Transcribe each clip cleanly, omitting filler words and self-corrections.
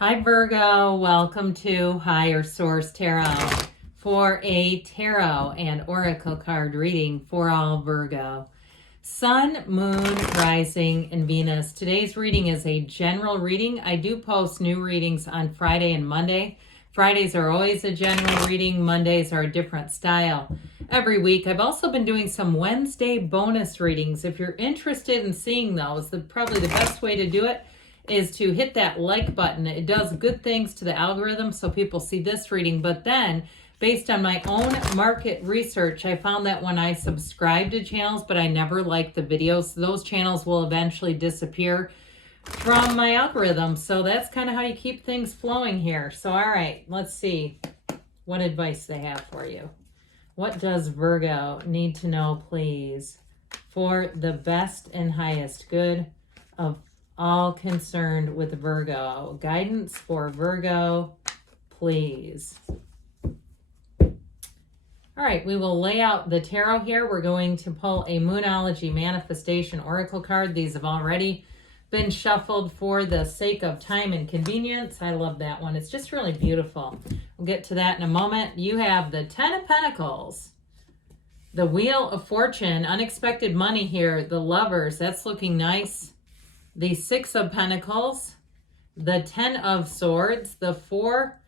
Hi Virgo, welcome to Higher Source Tarot for a tarot and oracle card reading for all Virgo. Sun, Moon, Rising, and Venus. Today's reading is a general reading. I do post new readings on Friday and Monday. Fridays are always a general reading. Mondays are a different style every week. I've also been doing some Wednesday bonus readings. If you're interested in seeing those, probably the best way to do it is to hit that like button. It does good things to the algorithm so people see this reading. But then, based on my own market research, I found that when I subscribe to channels, but I never like the videos, those channels will eventually disappear from my algorithm. So that's kind of how you keep things flowing here. So, all right, let's see what advice they have for you. What does Virgo need to know, please, for the best and highest good of all concerned with Virgo? Guidance for Virgo, please. All right, we will lay out the tarot here. We're going to pull a Moonology Manifestation Oracle card. These have already been shuffled for the sake of time and convenience. I love that one. It's just really beautiful. We'll get to that in a moment. You have the Ten of Pentacles, the Wheel of Fortune, unexpected money here, the Lovers, that's looking nice. The Six of Pentacles, the Ten of Swords, the Four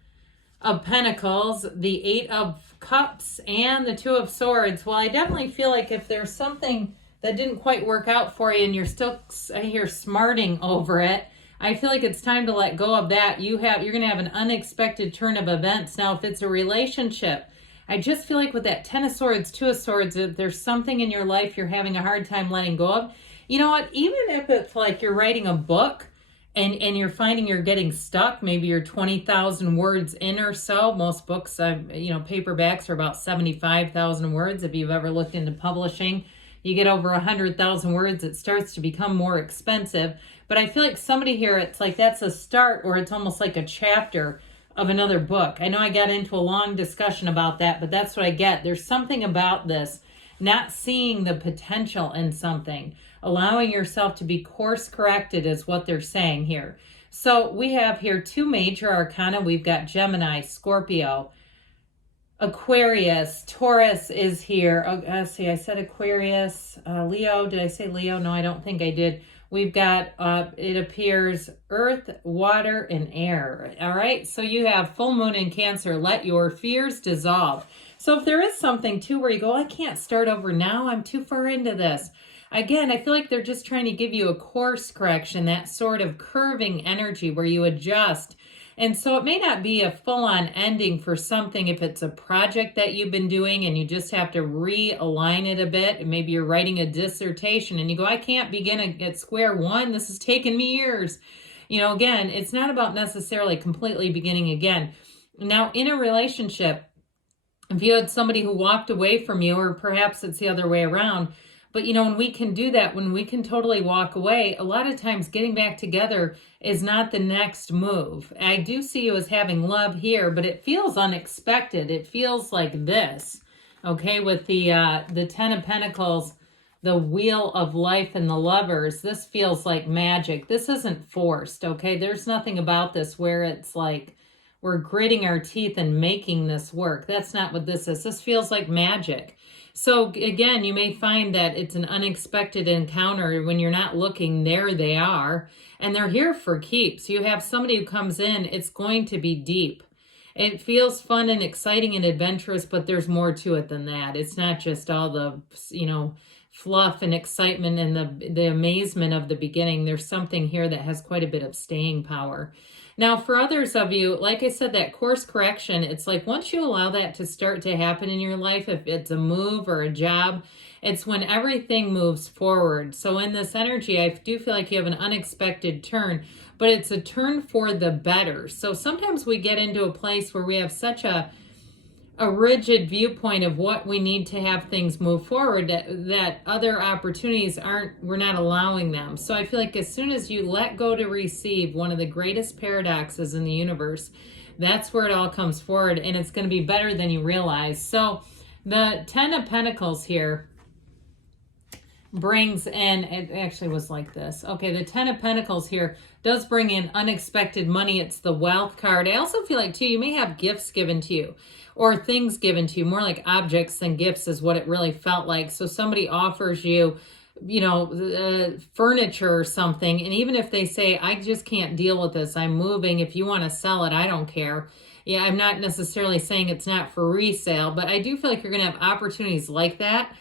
of Pentacles, the Eight of Cups, and the Two of Swords. Well, I definitely feel like if there's something that didn't quite work out for you and you're still here smarting over it, I feel like it's time to let go of that. You're going to have an unexpected turn of events. Now, if it's a relationship, I just feel like with that Ten of Swords, Two of Swords, if there's something in your life you're having a hard time letting go of, you know what, even if it's like you're writing a book and you're finding you're getting stuck, maybe you're 20,000 words in or so. Most books, paperbacks are about 75,000 words. If you've ever looked into publishing, you get over 100,000 words, it starts to become more expensive. But I feel like somebody here, it's like that's a start, or it's almost like a chapter of another book. I know I got into a long discussion about that, but that's what I get. There's something about this, not seeing the potential in something, allowing yourself to be course corrected is what they're saying here. So we have here two major arcana. We've got Gemini, Scorpio, Aquarius, Taurus is here. Oh, let's see, I said Aquarius, Leo. Did I say Leo? No, I don't think I did. We've got, it appears, Earth, Water, and Air. All right, so you have full moon in Cancer. Let your fears dissolve. So if there is something, too, where you go, I can't start over now. I'm too far into this. Again, I feel like they're just trying to give you a course correction, that sort of curving energy where you adjust. And so it may not be a full-on ending for something if it's a project that you've been doing and you just have to realign it a bit. And maybe you're writing a dissertation and you go, I can't begin at square one. This has taken me years. Again, it's not about necessarily completely beginning again. Now, in a relationship, if you had somebody who walked away from you, or perhaps it's the other way around, but when we can do that, when we can totally walk away, a lot of times getting back together is not the next move. I do see you as having love here, but it feels unexpected. It feels like this, okay, with the Ten of Pentacles, the Wheel of Life, and the Lovers. This feels like magic. This isn't forced, okay? There's nothing about this where it's like we're gritting our teeth and making this work. That's not what this is. This feels like magic. So again, you may find that it's an unexpected encounter. When you're not looking, there they are, and they're here for keeps. You have somebody who comes in, it's going to be deep. It feels fun and exciting and adventurous, but there's more to it than that. It's not just all the, fluff and excitement and the amazement of the beginning. There's something here that has quite a bit of staying power. Now, for others of you, like I said, that course correction, it's like once you allow that to start to happen in your life, if it's a move or a job, it's when everything moves forward. So in this energy, I do feel like you have an unexpected turn, but it's a turn for the better. So sometimes we get into a place where we have such a rigid viewpoint of what we need to have things move forward that other opportunities we're not allowing them. So I feel like as soon as you let go to receive, one of the greatest paradoxes in the universe, that's where it all comes forward, and it's going to be better than you realize. So the Ten of Pentacles here, brings in, it actually was like this. Okay, the 10 of Pentacles here does bring in unexpected money. It's the wealth card. I also feel like, too, you may have gifts given to you or things given to you, more like objects than gifts is what it really felt like. So somebody offers you, furniture or something. And even if they say, I just can't deal with this, I'm moving. If you want to sell it, I don't care. Yeah, I'm not necessarily saying it's not for resale, but I do feel like you're going to have opportunities like that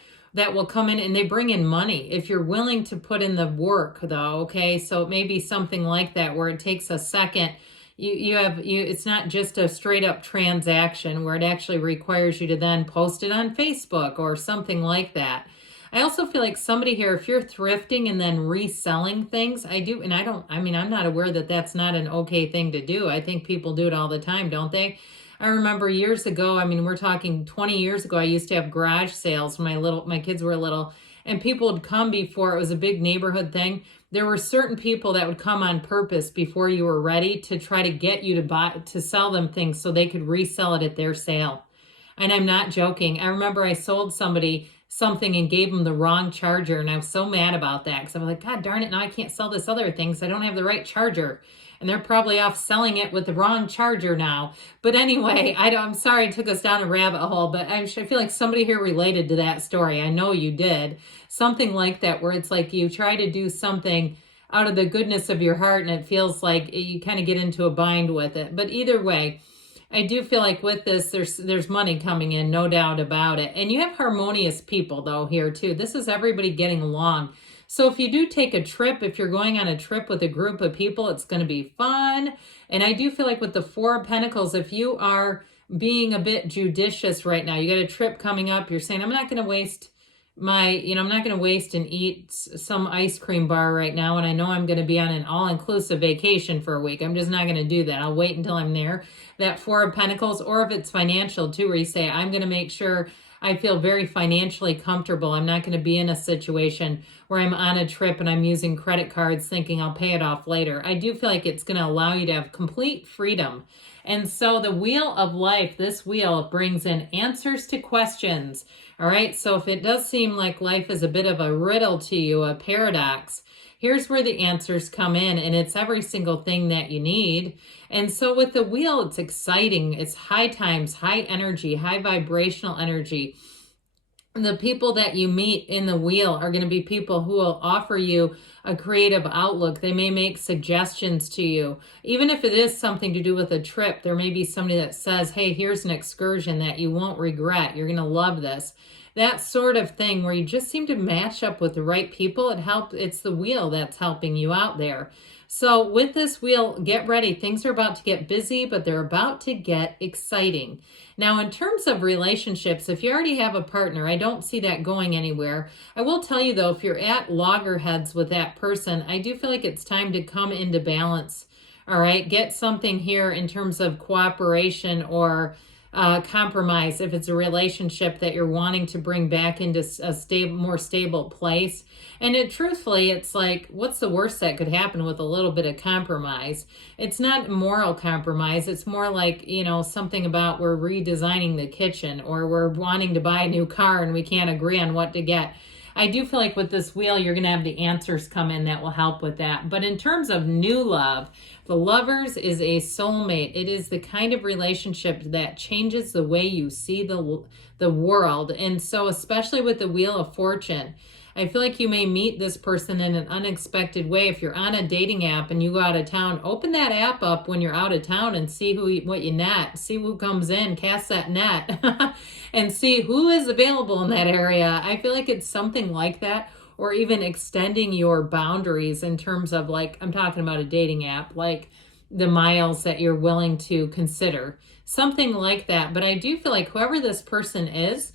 will come in, and they bring in money if you're willing to put in the work, though. Okay, so it may be something like that where it takes a second. It's not just a straight up transaction where it actually requires you to then post it on Facebook or something like that. I also feel like somebody here, if you're thrifting and then reselling things, I'm not aware that that's not an okay thing to do. I think people do it all the time, don't they? I remember years ago, we're talking 20 years ago, I used to have garage sales when my kids were little, and people would come before it was a big neighborhood thing. There were certain people that would come on purpose before you were ready to try to get you to sell them things so they could resell it at their sale. And I'm not joking. I remember I sold somebody something and gave them the wrong charger, and I was so mad about that because I was like, God darn it, now I can't sell this other thing because I don't have the right charger. And they're probably off selling it with the wrong charger now. But anyway, I'm sorry I took us down a rabbit hole, but I feel like somebody here related to that story. I know you did. Something like that where it's like you try to do something out of the goodness of your heart and it feels like you kind of get into a bind with it. But either way, I do feel like with this, there's money coming in, no doubt about it. And you have harmonious people, though, here, too. This is everybody getting along. So if you do take a trip, if you're going on a trip with a group of people, it's going to be fun. And I do feel like with the Four of Pentacles, if you are being a bit judicious right now, you got a trip coming up, you're saying, I'm not going to waste I'm not going to waste and eat some ice cream bar right now. And I know I'm going to be on an all-inclusive vacation for a week. I'm just not going to do that. I'll wait until I'm there. That Four of Pentacles, or if it's financial too, where you say, I'm going to make sure I feel very financially comfortable. I'm not going to be in a situation where I'm on a trip and I'm using credit cards thinking I'll pay it off later. I do feel like it's going to allow you to have complete freedom. And so the Wheel of Life, this wheel brings in answers to questions. All right, so if it does seem like life is a bit of a riddle to you, a paradox, here's where the answers come in, and it's every single thing that you need. And so with the wheel, it's exciting. It's high times, high energy, high vibrational energy. The people that you meet in the wheel are going to be people who will offer you a creative outlook. They may make suggestions to you. Even if it is something to do with a trip, there may be somebody that says, hey, here's an excursion that you won't regret. You're going to love this. That sort of thing where you just seem to match up with the right people. It's the wheel that's helping you out there. So with this wheel, get ready. Things are about to get busy, but they're about to get exciting. Now, in terms of relationships, if you already have a partner, I don't see that going anywhere. I will tell you, though, if you're at loggerheads with that person, I do feel like it's time to come into balance. All right, get something here in terms of cooperation or compromise if it's a relationship that you're wanting to bring back into a more stable place. And truthfully, it's like, what's the worst that could happen with a little bit of compromise? It's not moral compromise. It's more like, something about we're redesigning the kitchen or we're wanting to buy a new car and we can't agree on what to get. I do feel like with this wheel, you're going to have the answers come in that will help with that. But in terms of new love, the Lovers is a soulmate. It is the kind of relationship that changes the way you see the world. And so especially with the Wheel of Fortune, I feel like you may meet this person in an unexpected way. If you're on a dating app and you go out of town, open that app up when you're out of town and see what you net. See who comes in, cast that net, and see who is available in that area. I feel like it's something like that, or even extending your boundaries in terms of, like, I'm talking about a dating app, like the miles that you're willing to consider. Something like that. But I do feel like whoever this person is,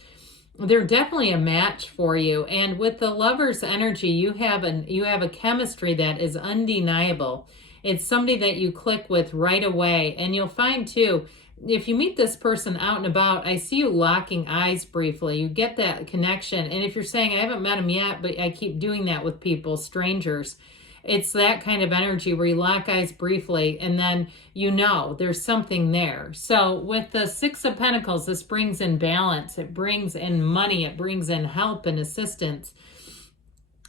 they're definitely a match for you. And with the Lover's energy, you have a chemistry that is undeniable. It's somebody that you click with right away. And you'll find too, if you meet this person out and about, I see you locking eyes briefly. You get that connection. And if you're saying, I haven't met him yet, but I keep doing that with people, strangers, it's that kind of energy where you lock eyes briefly and then there's something there. So with the Six of Pentacles, this brings in balance. It brings in money. It brings in help and assistance.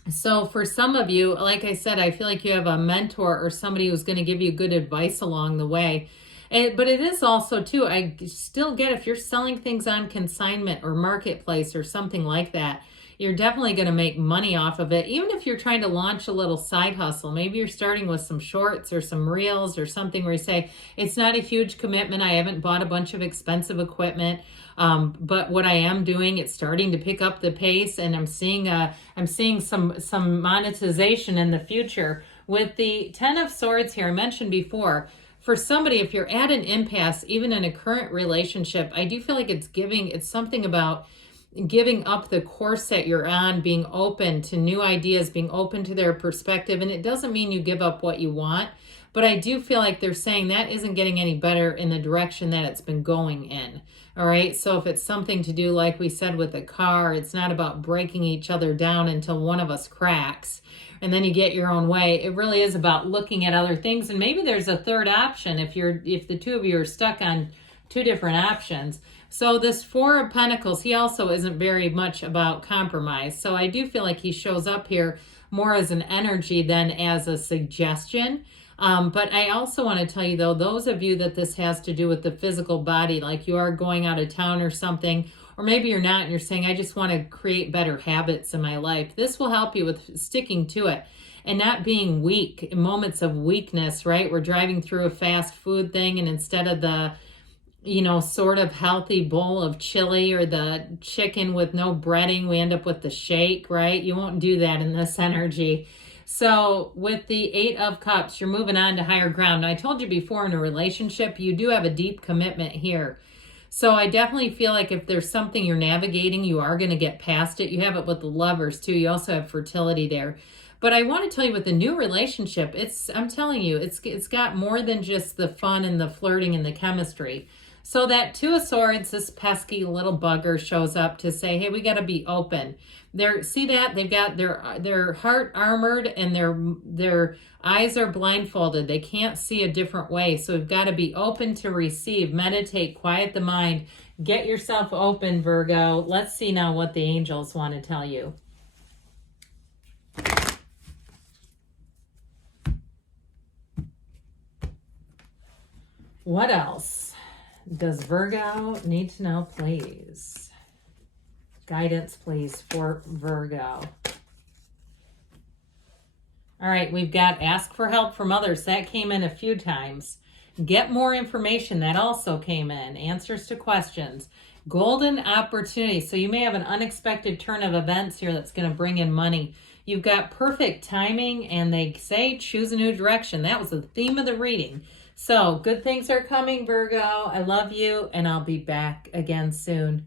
So for some of you, like I said, I feel like you have a mentor or somebody who's going to give you good advice along the way. But it is also too, I still get if you're selling things on consignment or marketplace or something like that, you're definitely going to make money off of it. Even if you're trying to launch a little side hustle, maybe you're starting with some shorts or some reels or something where you say, it's not a huge commitment. I haven't bought a bunch of expensive equipment. But what I am doing, it's starting to pick up the pace, and I'm seeing some monetization in the future. With the Ten of Swords here, I mentioned before, for somebody, if you're at an impasse, even in a current relationship, I do feel like it's something about giving up the course that you're on, being open to new ideas, being open to their perspective. And it doesn't mean you give up what you want, but I do feel like they're saying that isn't getting any better in the direction that it's been going in. All right. So if it's something to do, like we said, with a car, it's not about breaking each other down until one of us cracks and then you get your own way. It really is about looking at other things. And maybe there's a third option if the two of you are stuck on two different options. So this Four of Pentacles, he also isn't very much about compromise. So I do feel like he shows up here more as an energy than as a suggestion. But I also want to tell you, though, those of you that this has to do with the physical body, like you are going out of town or something, or maybe you're not and you're saying, I just want to create better habits in my life. This will help you with sticking to it and not being weak in moments of weakness, right? We're driving through a fast food thing, and instead of the sort of healthy bowl of chili or the chicken with no breading, we end up with the shake, right? You won't do that in this energy. So with the Eight of Cups, you're moving on to higher ground. And I told you before, in a relationship, you do have a deep commitment here. So I definitely feel like if there's something you're navigating, you are going to get past it. You have it with the Lovers too. You also have fertility there. But I want to tell you, with the new relationship, I'm telling you, it's got more than just the fun and the flirting and the chemistry. So that Two of Swords, this pesky little bugger, shows up to say, hey, we got to be open. See that? They've got their heart armored and their eyes are blindfolded. They can't see a different way. So we've got to be open to receive, meditate, quiet the mind. Get yourself open, Virgo. Let's see now what the angels want to tell you. What else does Virgo need to know, please? Guidance, please, for Virgo. All right, we've got ask for help from others. That came in a few times. Get more information. That also came in. Answers to questions. Golden opportunity. So you may have an unexpected turn of events here that's going to bring in money. You've got perfect timing, and they say choose a new direction. That was the theme of the reading. So good things are coming, Virgo. I love you, and I'll be back again soon.